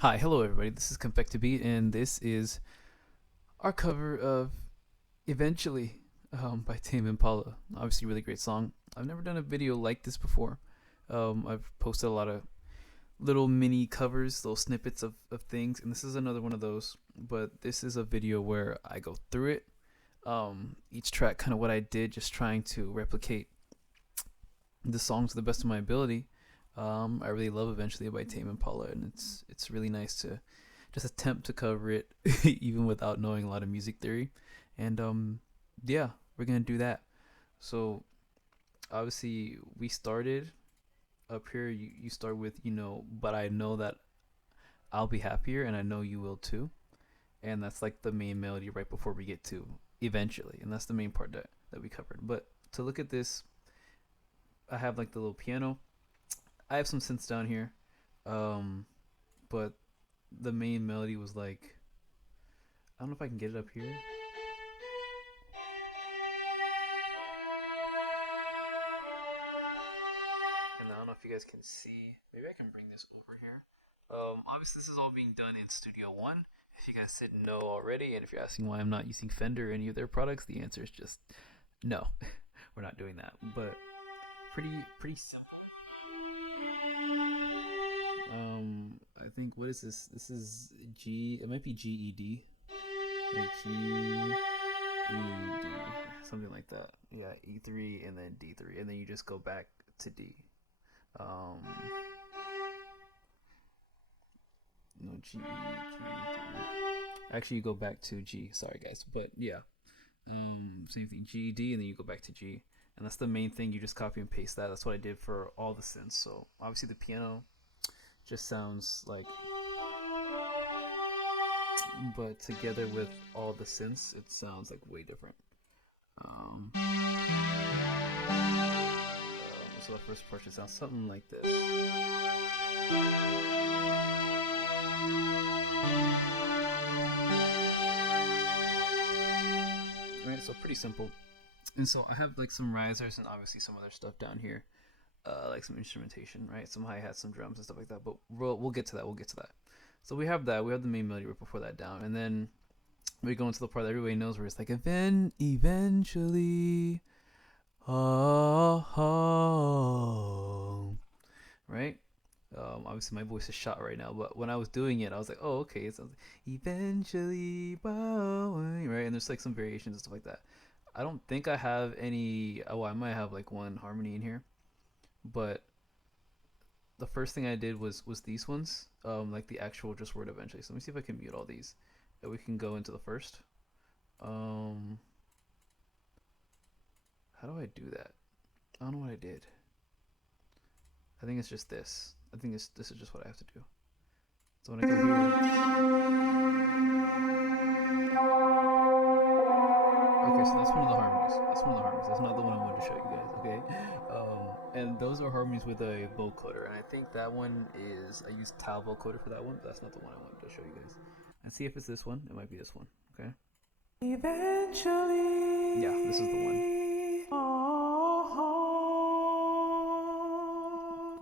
Hi, hello everybody. This is Confect to Beat, and this is our cover of "Eventually" by Tame Impala. Obviously, really great song. I've never done a video like this before. I've posted a lot of little mini covers, little snippets of things, and this is another one of those. But this is a video where I go through it, each track, kind of what I did, just trying to replicate the song to the best of my ability. I really love "Eventually" by Tame Impala, and it's really nice to just attempt to cover it, even without knowing a lot of music theory. And yeah, we're gonna do that. So obviously we started up here. You start with but I know that I'll be happier, and I know you will too. And that's like the main melody right before we get to "Eventually," and that's the main part that we covered. But to look at this, I have like the little piano. I have some synths down here, um, but the main melody was like, I don't know if I can get it up here. And I don't know if you guys can see. Maybe I can bring this over here. Obviously, this is all being done in Studio One. If you guys didn't know already, and if you're asking why I'm not using Fender or any of their products, the answer is just no. We're not doing that. But pretty simple. I think, what is this? This is G. It might be GED, like GED, something like that. Yeah, E3 and then D3, and then you just go back to D. Um, no, G, G, D. Actually, you go back to G. Sorry, guys, but yeah, same thing. GED, and then you go back to G, and that's the main thing. You just copy and paste that. That's what I did for all the synths. So obviously the piano just sounds like, but together with all the synths, it sounds like way different. So the first part should sound something like this. Right, so pretty simple. And so I have like some risers and obviously some other stuff down here, like some instrumentation, right? Some hi hats, some drums and stuff like that. But we'll get to that. We'll get to that. So we have that. We have the main melody right before that down, and then we go into the part that everybody knows where it's like eventually, oh, oh, right? Obviously my voice is shot right now, but when I was doing it, I was like, oh, okay, it sounds like eventually, right? And there's like some variations and stuff like that. I don't think I have any. Oh, I might have like one harmony in here, but the first thing I did was these ones, like the actual just word "eventually." So let me see if I can mute all these, and we can go into the first. Um, how do I do that? I don't know what I did. I think it's just this. I think this is just what I have to do. So when I go here, okay, so that's one of the harmonies. That's one of the harmonies. That's not the one I wanted to show you guys. Okay, and those are harmonies with a vocoder, and I think that one is, I used Tal vocoder for that one, but that's not the one I wanted to show you guys. Let's see if it's this one. It might be this one. Okay. Eventually. Yeah, this is the one.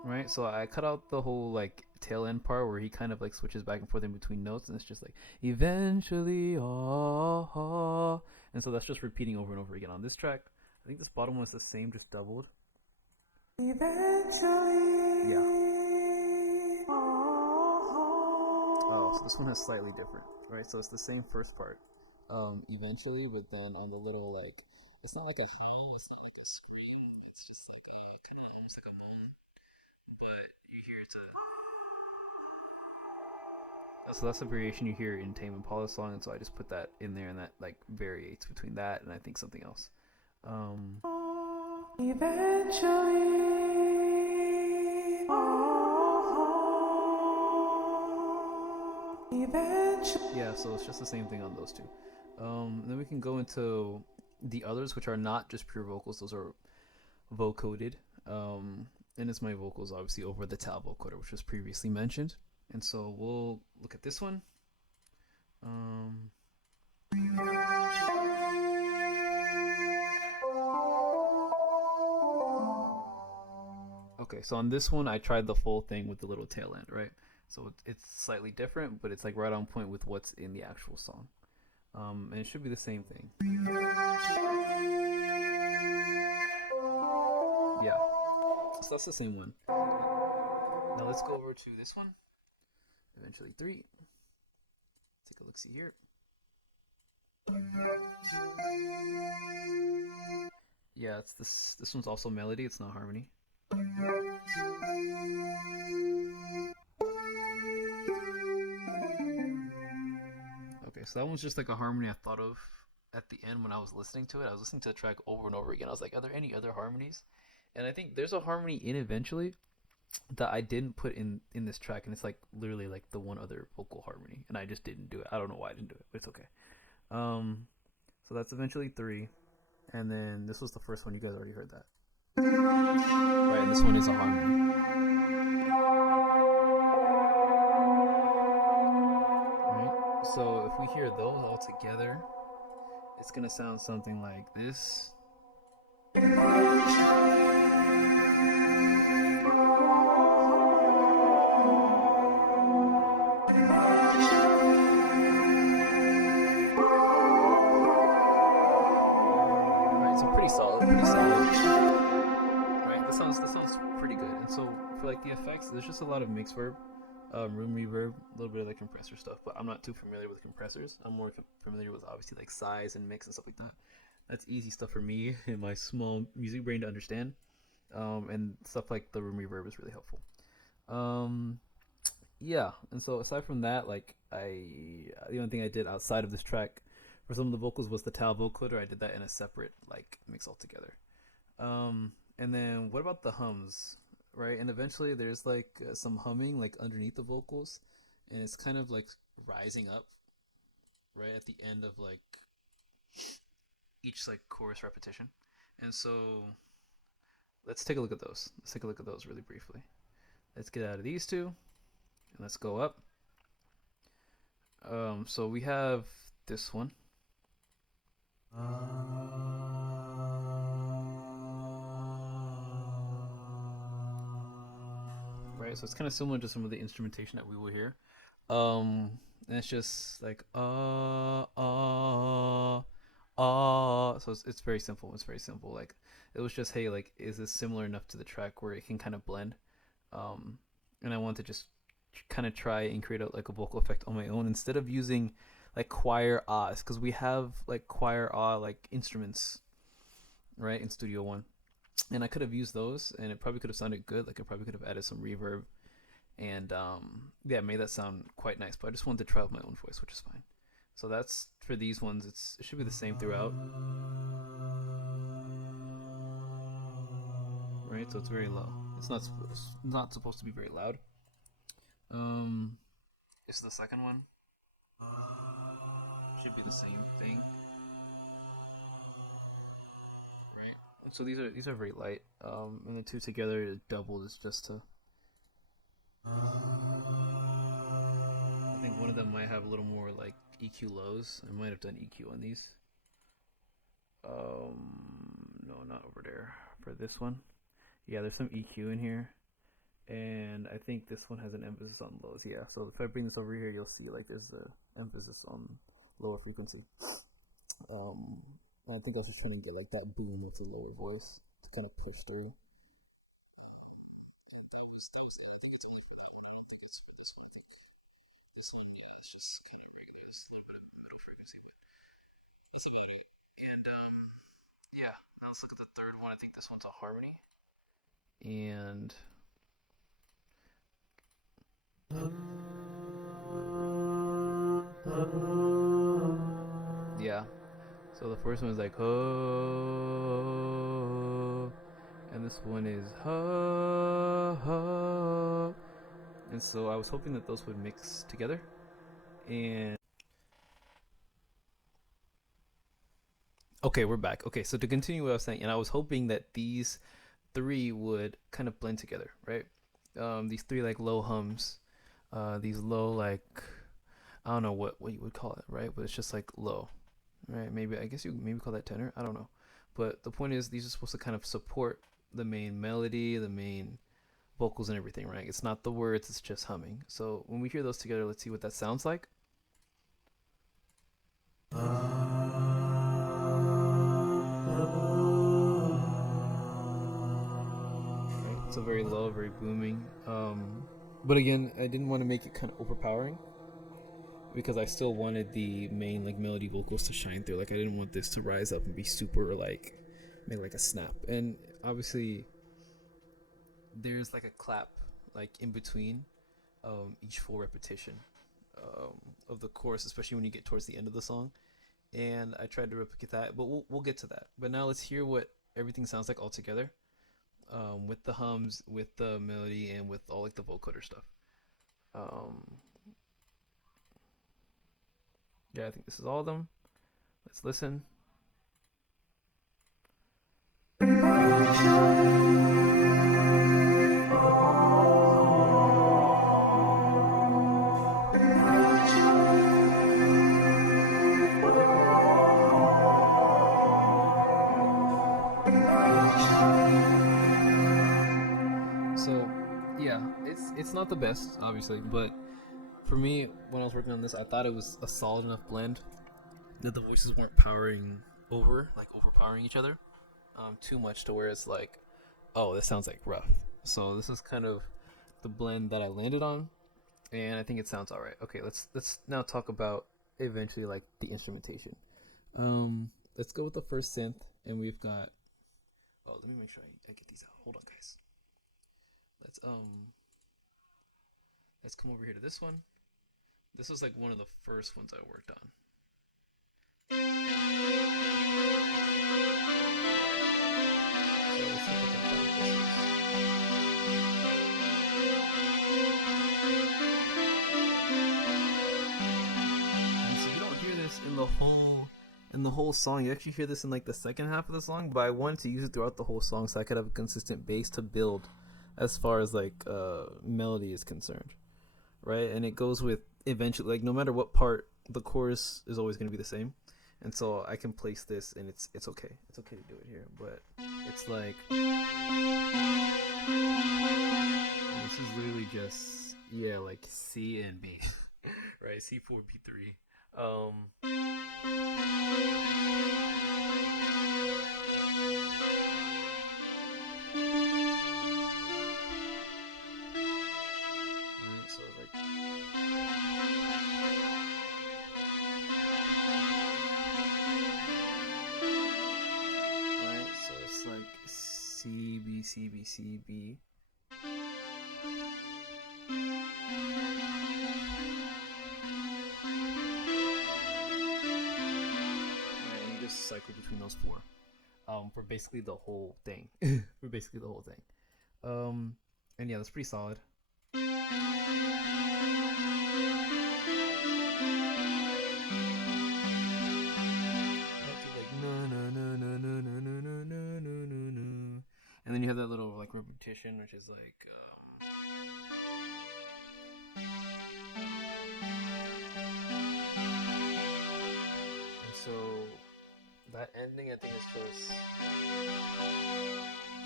Right, so I cut out the whole like tail end part where he kind of like switches back and forth in between notes, and it's just like eventually, oh, oh. And so that's just repeating over and over again on this track. I think this bottom one is the same, just doubled. Eventually, yeah. Oh, so this one has slightly different, right? So it's the same first part, eventually, but then on the little like, it's not like a howl, it's not like a scream, it's just like kind of almost like a moan, but you hear it's a, and so that's a variation you hear in Tame Impala song, and so I just put that in there, and that like variates between that and I think something else. Eventually, yeah, so it's just the same thing on those two. Then we can go into the others, which are not just pure vocals; those are vocoded. And it's my vocals obviously over the Tal vocoder, which was previously mentioned. And so we'll look at this one. Um, okay, so on this one, I tried the full thing with the little tail end, right? So it's slightly different, but it's like right on point with what's in the actual song. And it should be the same thing. Yeah, so that's the same one. Now let's go over to this one. Eventually 3. Take a look, see here. Yeah, it's this. This one's also melody. It's not harmony. Okay, so that one's just like a harmony I thought of at the end when I was listening to it. I was listening to the track over and over again. I was like, are there any other harmonies? And I think there's a harmony in eventually that I didn't put in this track, and it's like literally like the one other vocal harmony, and I just didn't do it. I don't know why I didn't do it, but it's okay. So that's eventually 3, and then this was the first one. You guys already heard that, right? And this one is a harmony, right? So if we hear those all together, it's gonna sound something like this. Right, so pretty solid, right? This sounds pretty good. And so for like the effects, there's just a lot of mix verb, room reverb, a little bit of like compressor stuff, but I'm not too familiar with compressors. I'm more familiar with obviously like size and mix and stuff like that. That's easy stuff for me in my small music brain to understand. And stuff like the room reverb is really helpful. Um, yeah, and so aside from that, like the only thing I did outside of this track for some of the vocals was the Tal vocoder. I did that in a separate like mix altogether. And then what about the hums, right? And eventually there's like some humming like underneath the vocals, and it's kind of like rising up right at the end of like each like chorus repetition. And so let's take a look at those. Let's take a look at those really briefly. Let's get out of these two and let's go up. So we have this one. Right, so it's kind of similar to some of the instrumentation that we will hear. And it's just like so it's very simple. It's very simple. Like it was just, hey, like, is this similar enough to the track where it can kind of blend? And I want to just kind of try and create like a vocal effect on my own instead of using like choir ahs, because we have like choir ah like instruments, right, in Studio One, and I could have used those, and it probably could have sounded good. Like I probably could have added some reverb, and yeah, made that sound quite nice. But I just wanted to try with my own voice, which is fine. So that's for these ones. It should be the same throughout, right? So it's very low. It's not supposed to be very loud. This is the second one. Should be the same thing, right? And so these are very light. And the two together doubled is just to. I think one of them might have a little more like EQ lows. I might have done EQ on these. No, not over there. For this one, yeah, there's some EQ in here, and I think this one has an emphasis on lows. Yeah, so if I bring this over here, you'll see like there's a emphasis on lower frequency. I think I was just trying to get like that boom of the lower voice to kind of push through. And that was it. I think it's only for that one. I don't think it's for this one. I think this one, yeah, it's just kind of regular. There's a little bit of middle frequency, but that's about it. And yeah, now let's look at the third one. I think this one's a harmony, and yeah. So the first one is like oh, and this one is ha. And so I was hoping that those would mix together. And okay, we're back. Okay, so to continue what I was saying, and I was hoping that these three would kind of blend together, right? These three like low hums, these low like I don't know what you would call it, right? But it's just like low, right? Maybe I guess you maybe call that tenor. I don't know, but the point is these are supposed to kind of support the main melody, the main vocals and everything, right? It's not the words, it's just humming. So when we hear those together, let's see what that sounds like. Right? It's a very low, very booming. But again, I didn't want to make it kind of overpowering because I still wanted the main like melody vocals to shine through. Like I didn't want this to rise up and be super like make like a snap. And obviously there's like a clap like in between each full repetition of the chorus, especially when you get towards the end of the song. And I tried to replicate that, but we'll get to that. But now let's hear what everything sounds like all together, with the hums, with the melody, and with all like the vocoder stuff. Yeah, I think this is all of them. Let's listen. So, yeah, it's not the best, obviously, but for me, when I was working on this, I thought it was a solid enough blend that the voices weren't overpowering each other, too much to where it's like, oh, this sounds like rough. So this is kind of the blend that I landed on, and I think it sounds all right. Okay, let's now talk about eventually like the instrumentation. Let's go with the first synth, and we've got. Oh, let me make sure I get these out. Hold on, guys. Let's let's come over here to this one. This was like one of the first ones I worked on. So you don't hear this in the whole song. You actually hear this in like the second half of the song, but I wanted to use it throughout the whole song so I could have a consistent base to build as far as like melody is concerned, right? And it goes with eventually, like no matter what part, the chorus is always going to be the same, and so I can place this, and it's okay. It's okay to do it here, but it's like this is literally just like C and B, right? C4 B3. Alright, so it's like right, so it's like C B C B C B. Cycle between those four for basically the whole thing. For basically the whole thing. And yeah, that's pretty solid. And then you have that little like repetition, which is like and so that ending I think is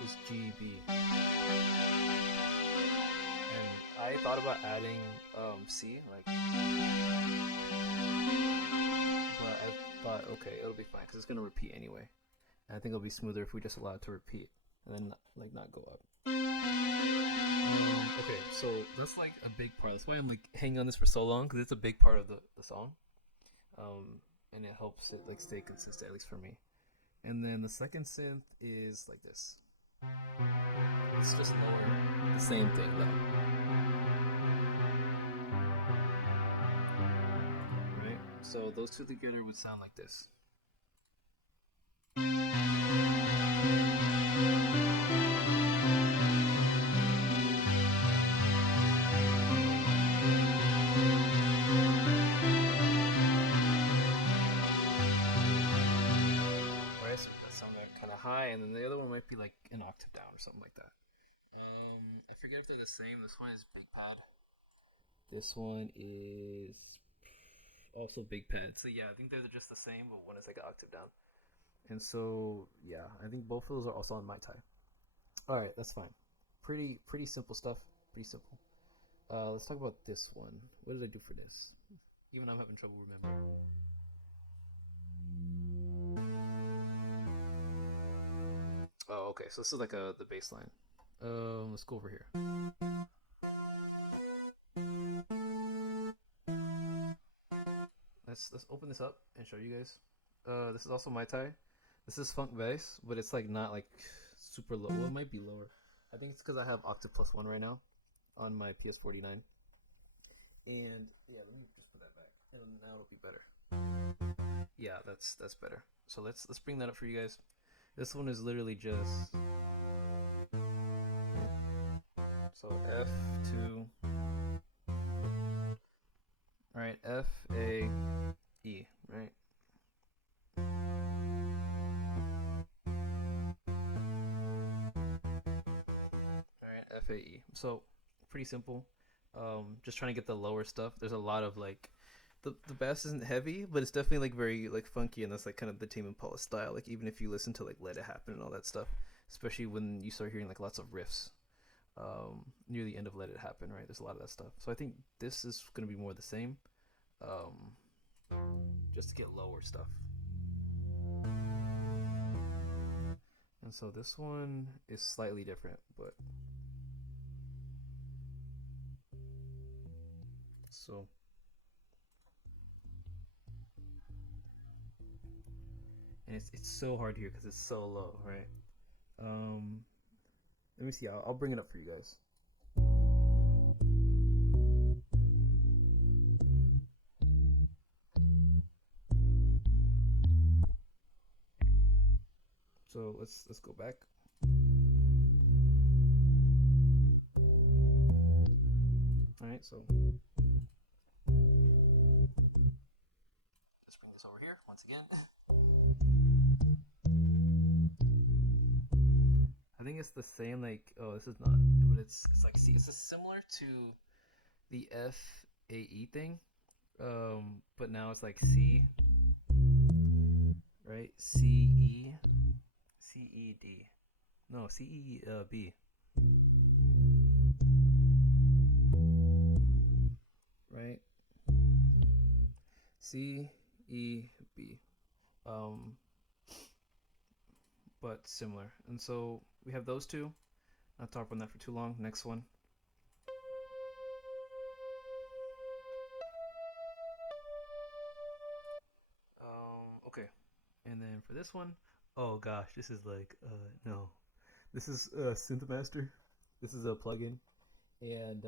just GB. And I thought about adding C, like, but I thought okay, it'll be fine because it's gonna repeat anyway, and I think it'll be smoother if we just allow it to repeat and then like not go up. Okay, so that's like a big part. That's why I'm like hanging on this for so long, because it's a big part of the song. And it helps it like stay consistent, at least for me. And then the second synth is like this. It's just lower, the same thing though. Right? So those two together would sound like this. So you've got some that are kind of high, and then the other one might be like an octave down or something like that. I forget if they're the same. This one is big pad. This one is also big pad. So yeah, I think they're just the same, but one is like an octave down. And so yeah, I think both of those are also on my tie. All right, that's fine. Pretty simple stuff. Pretty simple. Let's talk about this one. What did I do for this? Even I'm having trouble remembering. Oh, okay. So this is like the bass line. Let's go over here. Let's open this up and show you guys. This is also my tie. This is funk bass, but it's like not like super low. Well, it might be lower. I think it's because I have Octave Plus One right now on my PS49. And yeah, let me just put that back, and now it'll be better. Yeah, that's better. So let's bring that up for you guys. This one is literally just so F2, right? F A E, right? All right, F A E. So pretty simple. Just trying to get the lower stuff. There's a lot of like the bass isn't heavy, but it's definitely like very like funky, and that's like kind of the Tame Impala style. Like even if you listen to like Let It Happen and all that stuff, especially when you start hearing like lots of riffs near the end of Let It Happen, right? There's a lot of that stuff. So I think this is gonna be more the same, just to get lower stuff. And so this one is slightly different, but so and it's so hard here because it's so low, right? Let me see. I'll bring it up for you guys. So let's go back. All right, so let's bring this over here once again. I think it's the same. Like, oh, this is not, but it's like C. It's similar to the F A E thing, but now it's like C, right? C E, C E D, no C E B, right? C E B, but similar. And so we have those two. Not talk on that for too long. Next one. Okay, and then for this one, oh gosh, this is like no, this is SynthMaster. This is a plugin, and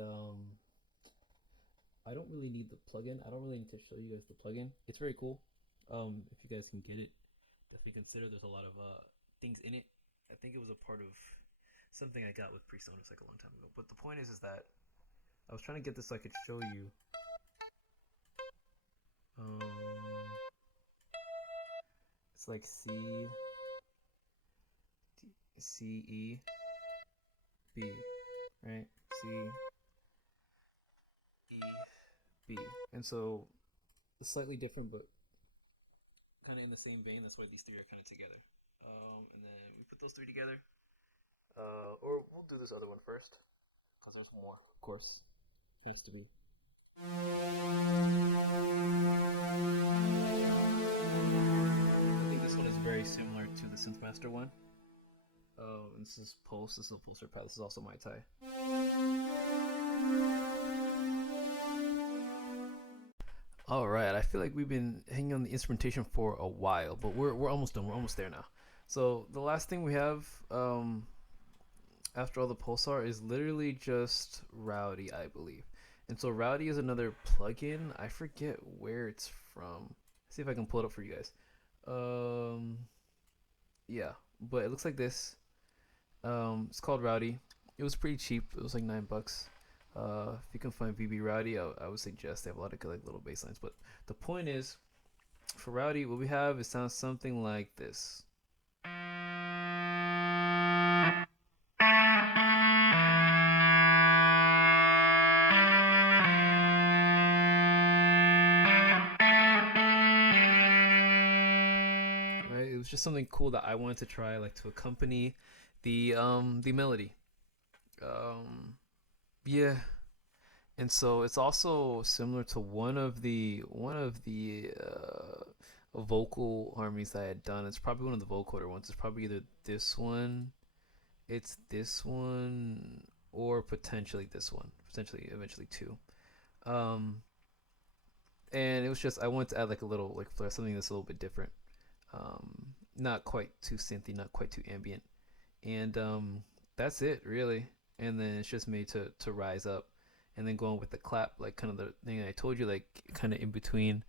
I don't really need the plugin. I don't really need to show you guys the plugin. It's very cool. If you guys can get it, definitely consider. There's a lot of things in it. I think it was a part of something I got with Presonus like a long time ago. But the point is that I was trying to get this so I could show you. It's like C E B, right? C E B, and so it's slightly different, but kind of in the same vein. That's why these three are kind of together. And then we put those three together, or we'll do this other one first, because there's more, of course, has to be. I think this one is very similar to the SynthMaster one. And this is Pulse. This is a pulsar pad. This is also my tie. All right, I feel like we've been hanging on the instrumentation for a while, but we're almost done. We're almost there now. So the last thing we have after all the pulsar is literally just Rowdy, I believe. And so Rowdy is another plugin. I forget where it's from. Let's see if I can pull it up for you guys. Yeah, but it looks like this. It's called Rowdy. It was pretty cheap. It was like $9. If you can find VB-Rowdy, I would suggest. They have a lot of good like little bass lines. But the point is, for Rowdy, what we have, it sounds something like this. Right? It was just something cool that I wanted to try, like to accompany the melody. Yeah, and so it's also similar to one of the vocal harmonies that I had done. It's probably one of the vocoder ones. It's probably either this one, it's this one, or potentially this one. Potentially, eventually two. Um, and it was just I wanted to add like a little like flair, something that's a little bit different. Not quite too synthy, not quite too ambient, and that's it really. And then it's just made to rise up, and then going with the clap, like kind of the thing I told you, like kind of in between.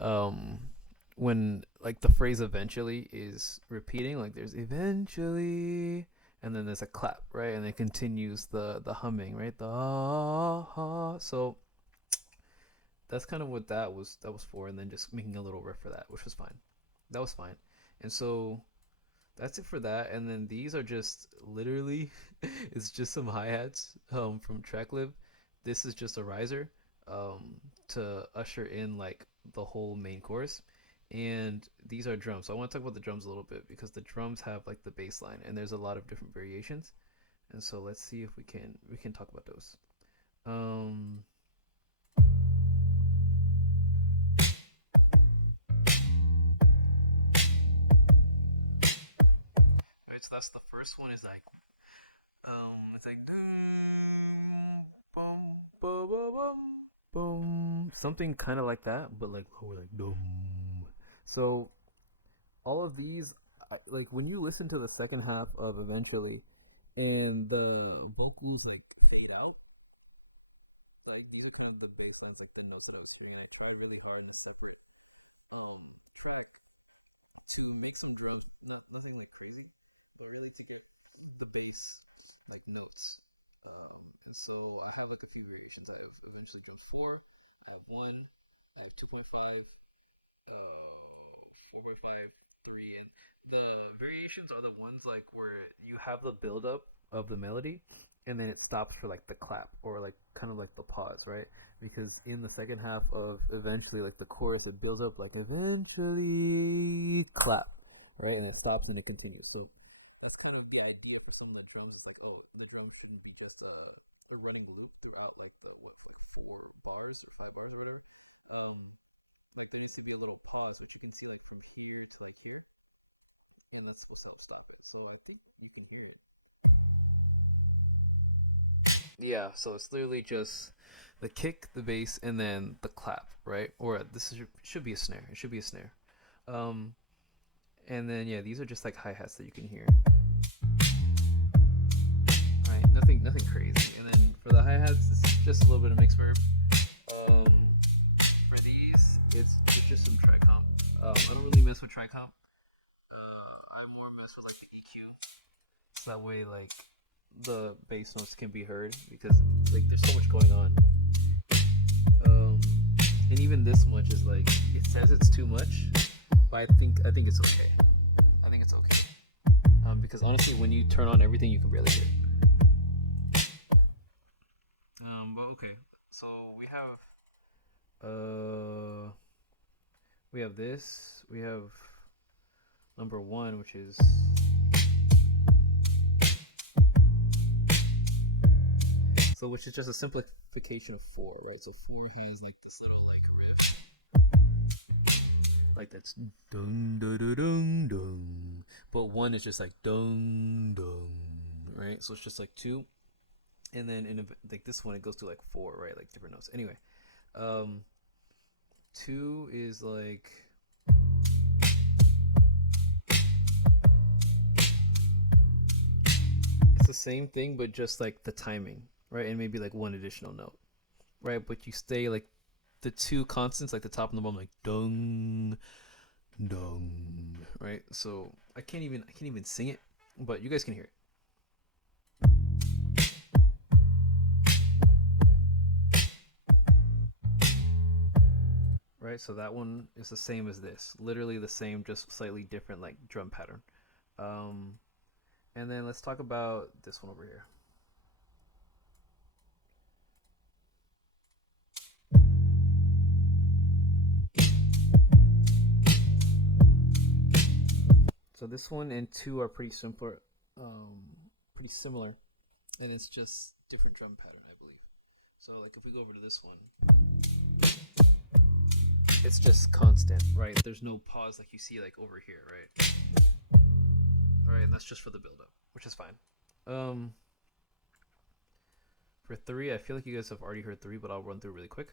Um, when like the phrase eventually is repeating, like there's eventually, and then there's a clap, right, and it continues the humming, right, the ah, ah. So that's kind of what that was for, and then just making a little riff for that, which was fine. That was fine, and so that's it for that. And then these are just literally, it's just some hi hats from Tracklib. This is just a riser to usher in like the whole main chorus, and these are drums. So I want to talk about the drums a little bit because the drums have like the bass line, and there's a lot of different variations. And so let's see if we can talk about those. Um, right, so that's the first one is like it's like boom boom boom boom boom, something kind of like that, but like lower, like boom. So all of these, like when you listen to the second half of Eventually, and the vocals like fade out, like these are kind of the bass lines, like the notes that I was hearing, and I tried really hard in a separate track to make some drums, nothing like crazy, but really to get the bass like notes. And so I have like a few variations. I have Eventually drums 4, I have 1, I have 2.5, 4.5, 3, and the variations are the ones like where you have the build up of the melody, and then it stops for like the clap, or like kind of like the pause, right? Because in the second half of Eventually, like the chorus, it builds up like eventually clap, right? And it stops and it continues. So that's kind of the idea for some of the drums. It's like, oh, the drums shouldn't be just a running loop throughout like the what, like 4 bars or 5 bars or whatever. Um, like there needs to be a little pause, which you can see like from here to like here, and that's supposed to help stop it. So I think you can hear it. Yeah, so it's literally just the kick, the bass, and then the clap, right? Or this is, should be a snare. It should be a snare. Um, and then yeah, these are just like hi hats that you can hear, right? Nothing crazy. And then for the hi hats, this is just a little bit of mix verb. Um, for these, it's just some tri-comp. I don't really mess with tri-comp. I more mess with like the EQ, so that way like the bass notes can be heard, because like there's so much going on. Um, and even this much is like, it says it's too much, but I think it's okay. I think it's okay. Because honestly, when you turn on everything, you can barely hear it. But okay, so uh we have this. We have number 1, which is just a simplification of 4, right? So 4 has like this little like riff, like that's dun dun dun dun dun, but 1 is just like dun dun, right? So it's just like 2, and then in like this one it goes to like 4, right? Like different notes. Anyway, um, 2 is like, it's the same thing, but just like the timing, right? And maybe like 1 additional note, right? But you stay like the 2 constants, like the top and the bottom, like dung dung, right? So I can't even sing it, but you guys can hear it, right? So that one is the same as this, literally the same, just slightly different like drum pattern. Um, and then let's talk about this one over here. So this one and 2 are pretty simpler, pretty similar. and it's just different drum pattern, I believe. So like if we go over to this one, it's just constant, right? There's no pause like you see like over here, right? All right, and that's just for the build up, which is fine. For 3, I feel like you guys have already heard 3, but I'll run through really quick.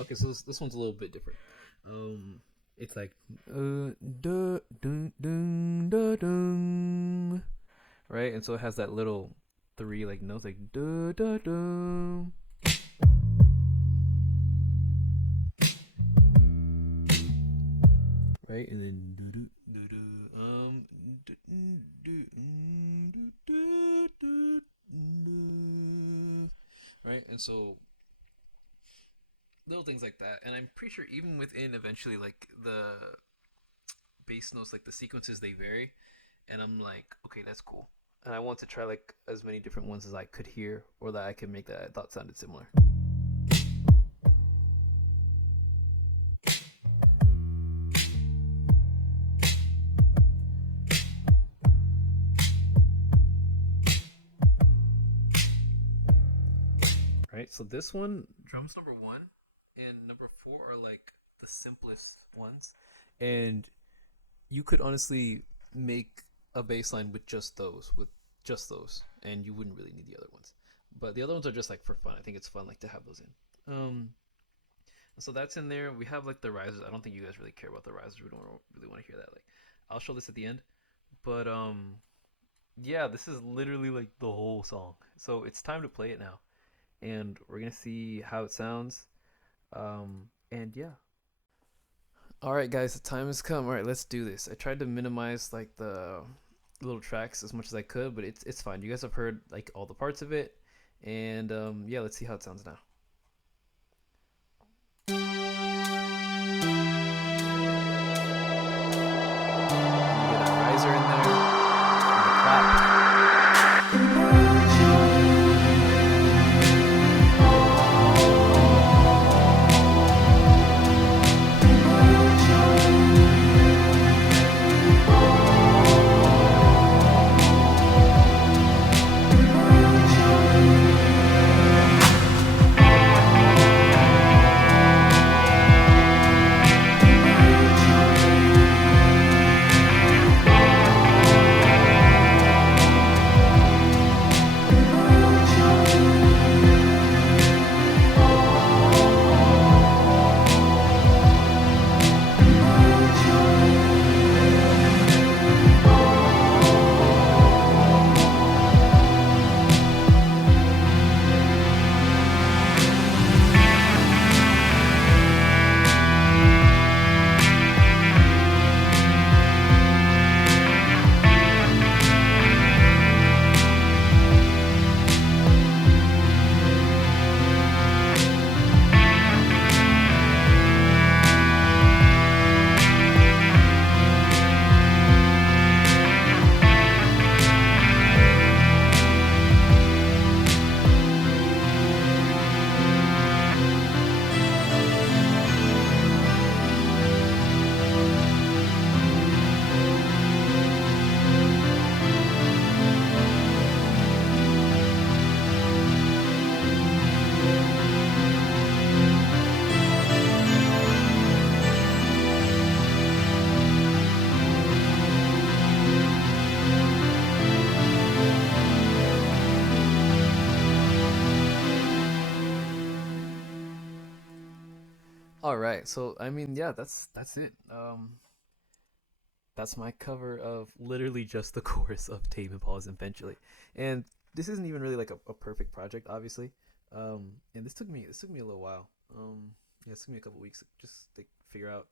Okay, so this one's a little bit different. It's like right, and so it has that little 3 like notes like right, and then right, and so little things like that. And I'm pretty sure even within eventually like the bass notes, like the sequences, they vary, and I'm like, okay, that's cool, and I want to try like as many different ones as I could hear or that I could make that I thought sounded similar. Right, so this one, drums number 1 and number 4 are like the simplest ones, and you could honestly make a bass line with just those, and you wouldn't really need the other ones. But the other ones are just like for fun. I think it's fun like to have those in. So that's in there. We have like the risers. I don't think you guys really care about the risers. We don't really want to hear that. Like, I'll show this at the end. But yeah, this is literally like the whole song. So it's time to play it now, and we're gonna see how it sounds. And yeah. All right, guys, the time has come. All right, let's do this. I tried to minimize like the little tracks as much as I could, but it's fine. You guys have heard like all the parts of it, and yeah, let's see how it sounds now. Get that riser in there, and the clap. All right, so I mean, yeah, that's it. That's my cover of literally just the chorus of Tame Impala's Eventually, and this isn't even really like a perfect project, obviously. And this took me a little while. Yeah, it took me a couple weeks just to figure out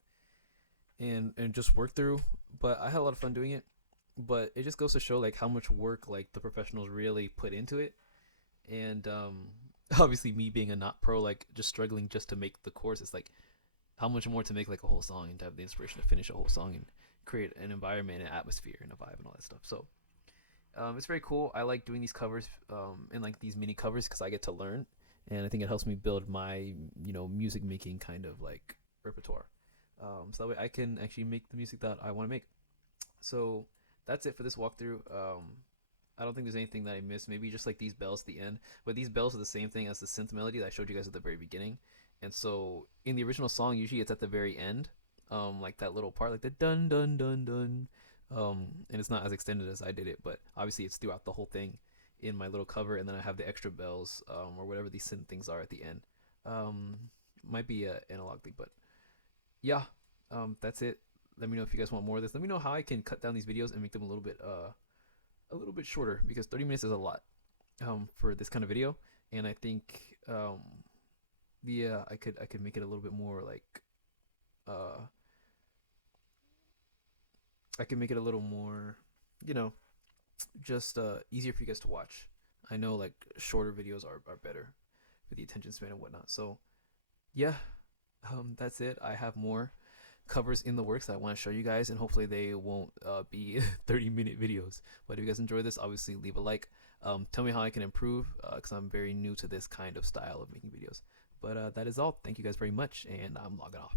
and just work through. But I had a lot of fun doing it. But it just goes to show like how much work like the professionals really put into it, and obviously me being a not pro, like just struggling just to make the chorus, it's like how much more to make like a whole song and to have the inspiration to finish a whole song and create an environment, an atmosphere, and a vibe and all that stuff. So it's very cool. I like doing these covers and like these mini covers because I get to learn, and I think it helps me build my music making kind of like repertoire. So that way I can actually make the music that I want to make. So that's it for this walkthrough. I don't think there's anything that I missed. Maybe just like these bells at the end, but these bells are the same thing as the synth melody that I showed you guys at the very beginning. And so in the original song, usually it's at the very end, like that little part, like the dun dun dun dun. And it's not as extended as I did it, but obviously it's throughout the whole thing in my little cover, and then I have the extra bells, or whatever these synth things are at the end. Might be a analog thing, but yeah, that's it. Let me know if you guys want more of this. Let me know how I can cut down these videos and make them a little bit shorter, because 30 minutes is a lot for this kind of video, and I think yeah, I could make it a little bit more like uh I can make it a little more, you know, just easier for you guys to watch. I know like shorter videos are better for the attention span and whatnot. So yeah, that's it. I have more covers in the works that I want to show you guys, and hopefully they won't be 30-minute videos. But if you guys enjoy this, obviously leave a like. Tell me how I can improve, because I'm very new to this kind of style of making videos. But that is all. Thank you guys very much, and I'm logging off.